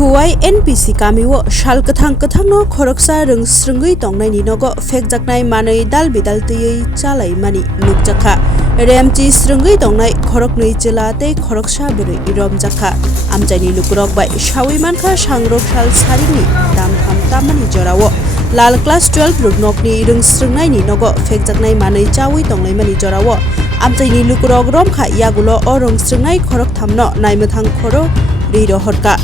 Khowai NPC kamiwo shal kathang no khoroksa rung srungui tongnai ni nogo fekjaknai manui dal bidal tui chalai mani Nwngjakha remchi srungui tongnai khorok nui chela tei khoroksa Brwi Romjakha amchaini lukurok bai shawi mankha sangrok shal sarini dam tham tamani jorao lal class 12 ruknokni rung srungnai ni nogo fekjaknai manui chawi tongnai mani jorao amchaini lukurok romkha yagulo o rung srungnai khorok thamno naimuthang khoro riro hotka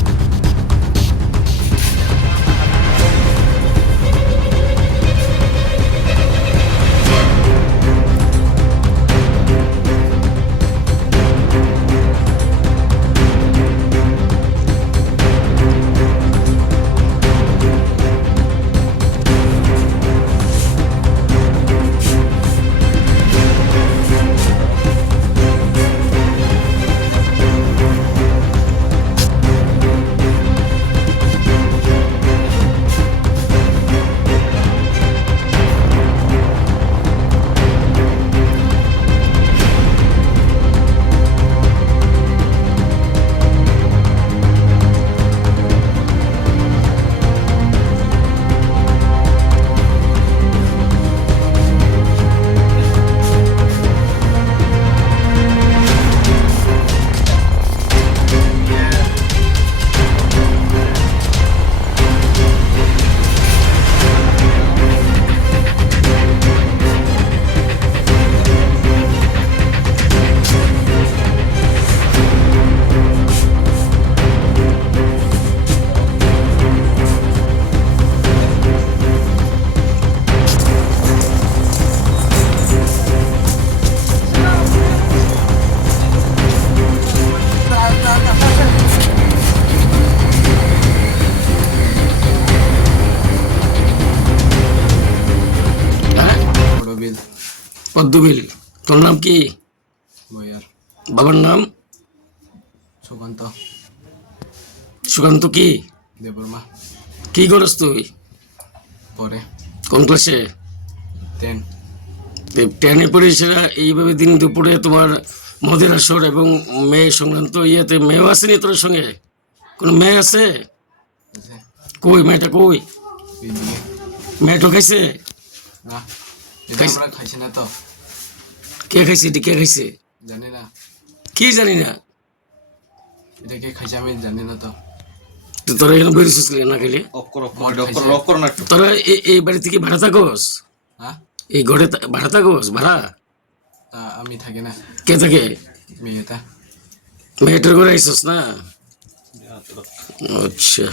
Padmabil. তোর নাম কি? বাবার নাম? সুকান্ত কি? দেববর্মা। কি করস তুই? পরে কোন ক্লাসে? 10। 10-এ পড়িস। এইভাবে দিন দুপুরে তোমার মদের আসর এবং মেয়ে সংক্রান্ত ইয়েতে মেয়েও আসেনি তোর সঙ্গে? কোন মেয়ে আছে? কই মেয়েটা কই? মেয়েটা খাইছে? না, আমরা খাইছি না তো। কে খাইছে? কে খাইছে জানি না। কি জানি না? এটা কে খাইছে আমি জানি না তো। তোরা এখানে বেরিয়েছিস না খেলে? তোরা এই বাড়ি থেকে ভাড়া থাকোস? হ্যাঁ, এই ঘরে ভাড়া থাকোস? ভাড়া? আমি থাকি না। কে থাকে? মেয়েটা। মেয়েটার ঘরে আইসস না? আচ্ছা।